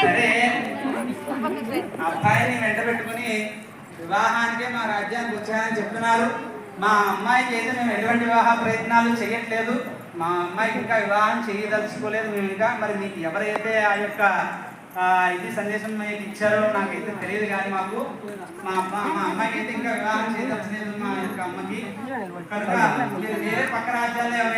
సరే. అబ్బాయిని వెంట పెట్టుకుని వివాహానికే మా రాజ్యానికి వచ్చాయని చెప్తున్నారు. మా అమ్మాయికి అయితే మేము ఎటువంటి వివాహ ప్రయత్నాలు చేయట్లేదు. మా అమ్మాయికి ఇంకా వివాహం చేయదలుచుకోలేదు మేము ఇంకా. మరి మీకు ఎవరైతే ఆ యొక్క ఇది సందేశం మీకు ఇచ్చారో నాకైతే తెలియదు కానీ మాకు మా అమ్మ మా అమ్మాయికి అయితే ఇంకా వివాహం చేయదలచలేదు మా యొక్క అమ్మకి. కనుక మీరు వేరే పక్క రాజ్యాల్లో ఎవరైనా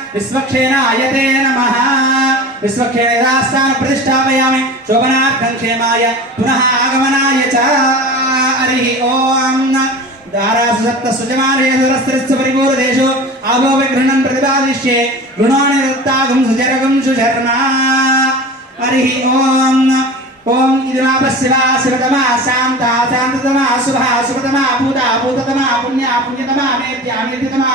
విశ్వక్షేణ అయతే నమ. సురాసుర విశ్వక్షేణ యథాస్థాన ప్రతిష్టాపయామి. శోభనార్థం క్షేమాయ. పునః ఆగమనాయ చ హరి ఓం. దారాసు సప్త సుజమానే సురస్త్రిస్సు పరిపూరదేశు ఆభో విగృహణం ప్రతిపాదిష్యే. గుణాని వృత్తాగం సుజరగం సుశర్మ. హరి ఓం. ఓం ఇది మా శివ శివతమా శాంత శాంతతమా శుభ శుభతమా భూత భూతతమా పుణ్య పుణ్యతమా మేధ్య మేధ్యతమా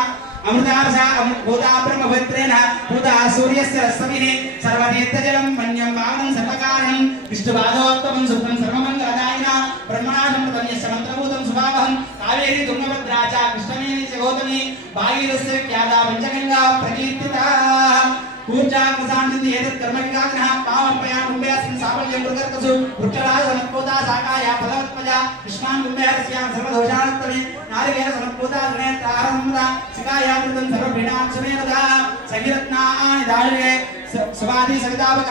అమృతార్ష భూతా బ్రహ్మభద్రేణ భూత సూర్యస్య రశ్మిః సర్వతీర్థజలం మన్యం వామనం సర్వకారణం విష్ణుపాదోత్తమం శుభ్రం సర్వమంగళదాయిన బ్రహ్మణాశంకృతం యస్య మంత్రభూతం శుభావహం కావేరీ తుంగభద్రా చ కృష్ణవేణి చ గౌతమి భాగీరస్య ఖ్యాతా పంచగంగా ప్రకీర్తితా పూజా ప్రశాంతి ఏతత్ కర్మ వికాగ్రహ పావపయా కుంభయాసిన్ సాఫల్యం కృతర్కసు వృక్షరాజ సమత్పోతా శాకాయ ఫలవత్పజ కృష్ణాన్ కుంభయాస్యాం సర్వదోషానత్తమే నారికేల సమత్పోతా గణేత్రారంభ శిఖాయామృతం సర్వభిణాక్షమేనదా సగిరత్నాని దాళిరే సువాది సవితాపక